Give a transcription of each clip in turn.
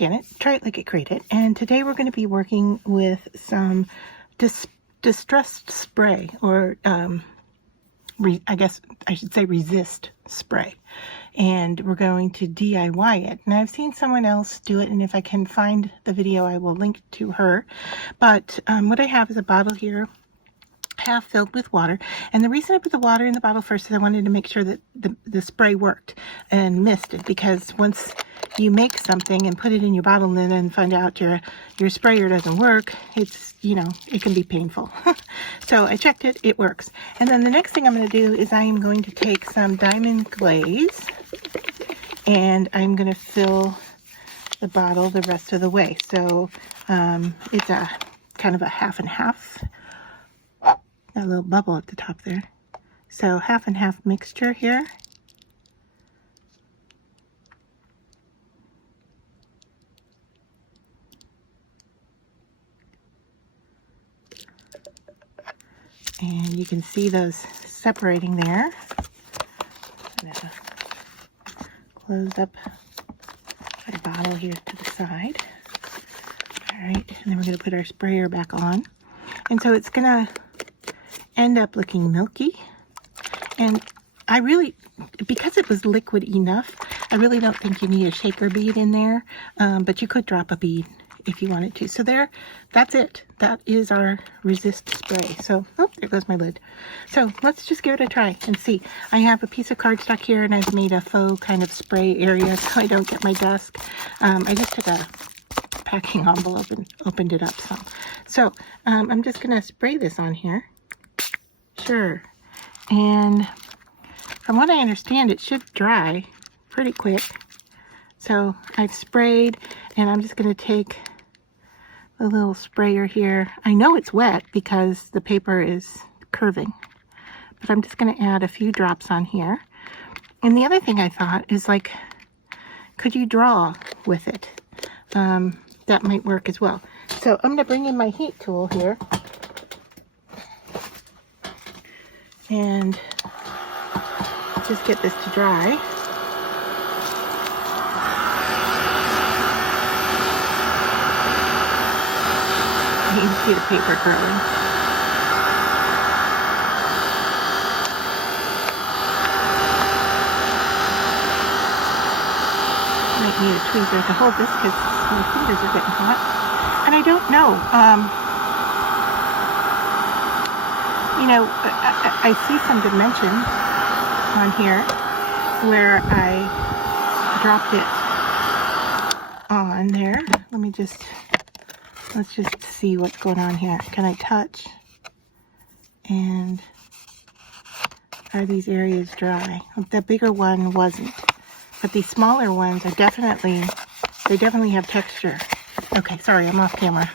Janet, Try It Like It Created, and today we're going to be working with some distressed spray, or I guess I should say resist spray, and we're going to DIY it. And I've seen someone else do it, and if I can find the video I will link to her. But what I have is a bottle here, half filled with water, and the reason I put the water in the bottle first is I wanted to make sure that the spray worked and misted, because once you make something and put it in your bottle and then find out your sprayer doesn't work, it's, you know, it can be painful. So I checked it, it works. And then the next thing I'm going to do is I am going to take some diamond glaze and I'm going to fill the bottle the rest of the way. So it's a kind of a half and half. That little bubble at the top there. So half and half mixture here. And you can see those separating there. I'm gonna close up my bottle here to the side. All right, and then we're gonna put our sprayer back on. And so it's gonna end up looking milky, and I really, because it was liquid enough, I really don't think you need a shaker bead in there, but you could drop a bead if you wanted to. So there, that's it. That is our resist spray. So, oh, there goes my lid. So let's just give it a try and see. I have a piece of cardstock here, and I've made a faux kind of spray area so I don't get my desk. I just took a packing envelope and opened it up some. So I'm just gonna spray this on here. Sure. And from what I understand, it should dry pretty quick. So I've sprayed, and I'm just going to take a little sprayer here. I know it's wet because the paper is curving, but I'm just going to add a few drops on here. And the other thing I thought is, like, could you draw with it? That might work as well. So I'm going to bring in my heat tool here and just get this to dry. You can see the paper curling. Might need a tweezer to hold this because my fingers are getting hot. And I don't know. You know, I see some dimensions on here where I dropped it on there. Let's just see what's going on here. Can I touch? And are these areas dry? The bigger one wasn't, but these smaller ones are definitely have texture. Okay, sorry, I'm off camera.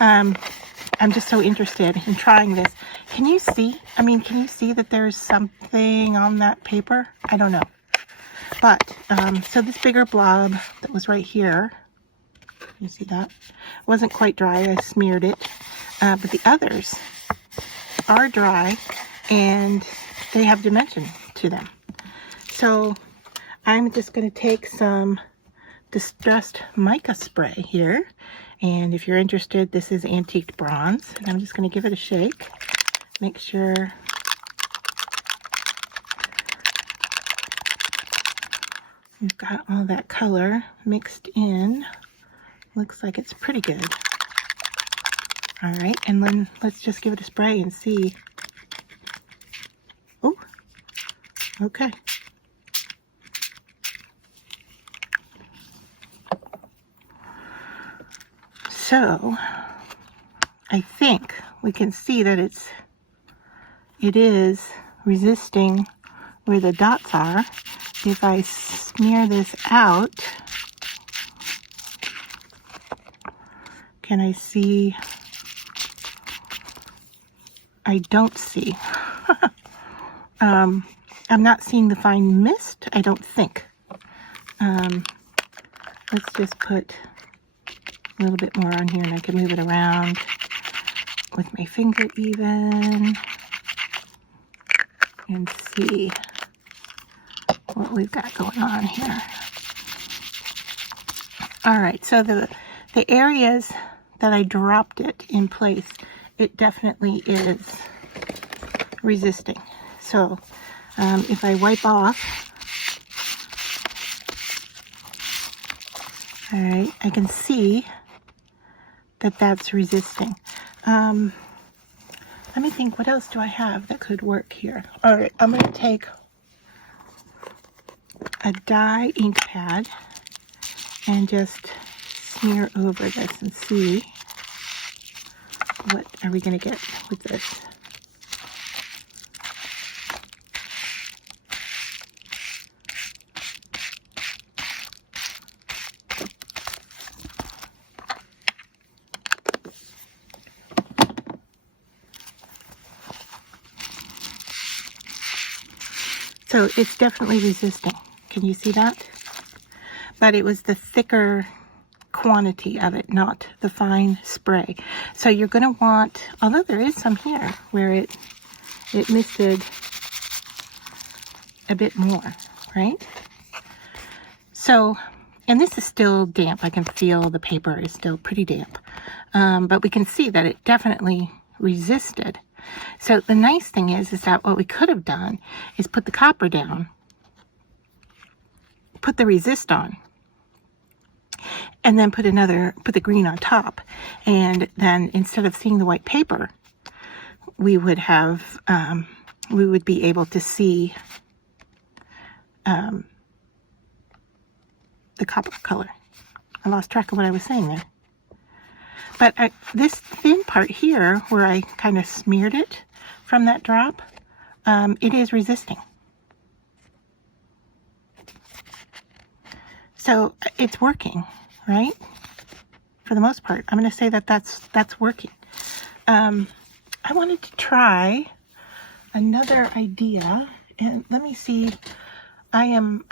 I'm just so interested in trying this. Can you see? I mean, can you see that there's something on that paper? I don't know. But, so this bigger blob that was right here, you see that? Wasn't quite dry. I smeared it. But the others are dry, and they have dimension to them. So I'm just going to take some distressed mica spray here. And if you're interested, this is antique bronze. And I'm just going to give it a shake. Make sure we've got all that color mixed in. Looks like it's pretty good. All right, and then let's just give it a spray and see. Oh, okay. So I think we can see that it is resisting where the dots are. If I smear this out, can I see? I don't see. I'm not seeing the fine mist, I don't think. Let's just put a little bit more on here, and I can move it around with my finger even and see what we've got going on here. All right, so the areas that I dropped it in place, it definitely is resisting. So if I wipe off, all right, I can see that that's resisting. Let me think, what else do I have that could work here? All right, I'm going to take a dye ink pad and just smear over this and see what are we going to get with this. So it's definitely resisting. Can you see that? But it was the thicker quantity of it, not the fine spray. So you're going to want, although there is some here where it misted a bit more, right? So, and this is still damp. I can feel the paper is still pretty damp. But we can see that it definitely resisted. So the nice thing is that what we could have done is put the copper down, put the resist on, and then put the green on top. And then instead of seeing the white paper, we would have, we would be able to see the copper color. I lost track of what I was saying there. But this thin part here, where I kind of smeared it from that drop, it is resisting. So it's working, right? For the most part, I'm going to say that that's working. I wanted to try another idea, and let me see. I'm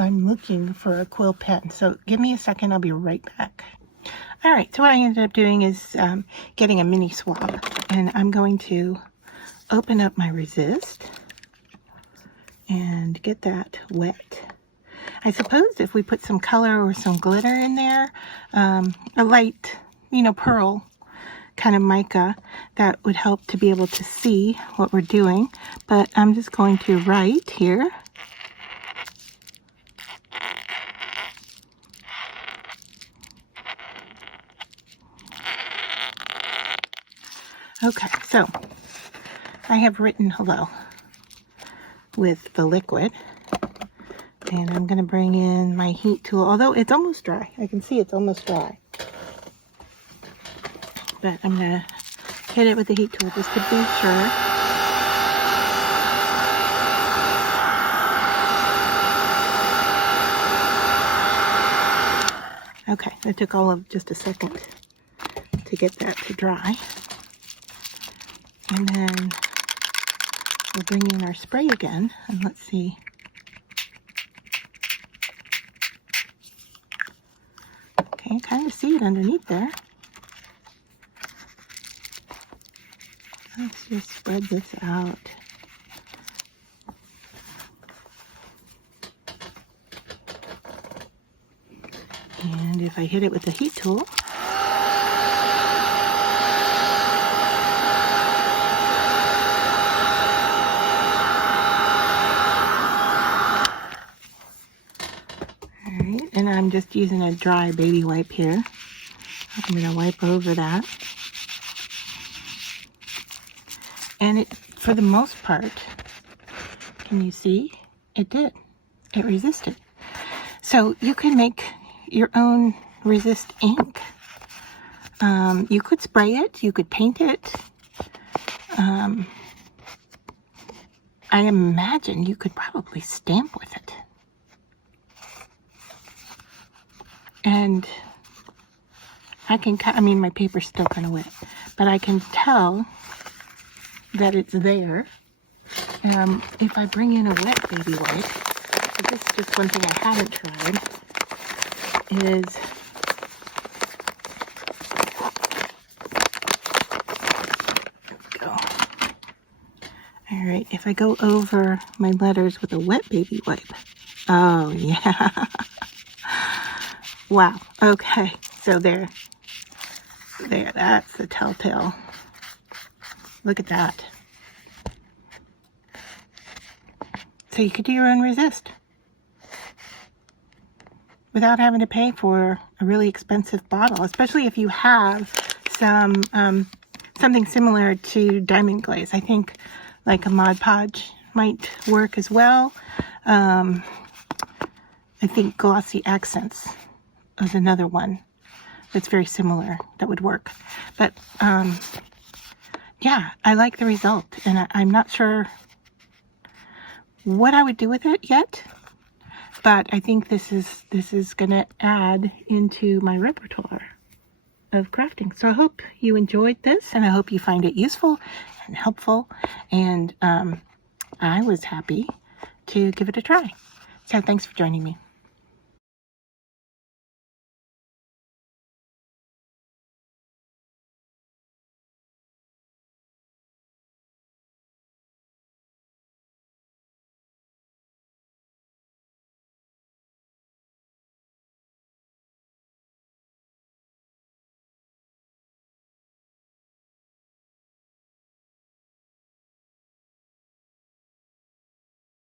looking for a quill pen, so give me a second. I'll be right back. All right, so what I ended up doing is getting a mini swab, and I'm going to open up my resist and get that wet. I suppose if we put some color or some glitter in there, a light, pearl kind of mica, that would help to be able to see what we're doing. But I'm just going to write here. Okay, so I have written hello with the liquid, and I'm going to bring in my heat tool, although it's almost dry. I can see it's almost dry. But I'm going to hit it with the heat tool just to be sure. Okay, it took all of just a second to get that to dry. And then we'll bring in our spray again, and let's see. Okay, kind of see it underneath there. Let's just spread this out. And if I hit it with the heat tool, and I'm just using a dry baby wipe here. I'm going to wipe over that. And it, for the most part, can you see? It did. It resisted. So you can make your own resist ink. You could spray it. You could paint it. I imagine you could probably stamp with it. And I can, my paper's still kind of wet, but I can tell that it's there. If I bring in a wet baby wipe, this is just one thing I haven't tried, is all right, if I go over my letters with a wet baby wipe, oh yeah. Wow. Okay. So there, that's the telltale. Look at that. So you could do your own resist without having to pay for a really expensive bottle, especially if you have some something similar to diamond glaze. I think like a Mod Podge might work as well. I think Glossy Accents is another one that's very similar that would work. But yeah, I like the result, and I'm not sure what I would do with it yet, but I think this is gonna add into my repertoire of crafting. So I hope you enjoyed this, and I hope you find it useful and helpful, and I was happy to give it a try. So thanks for joining me.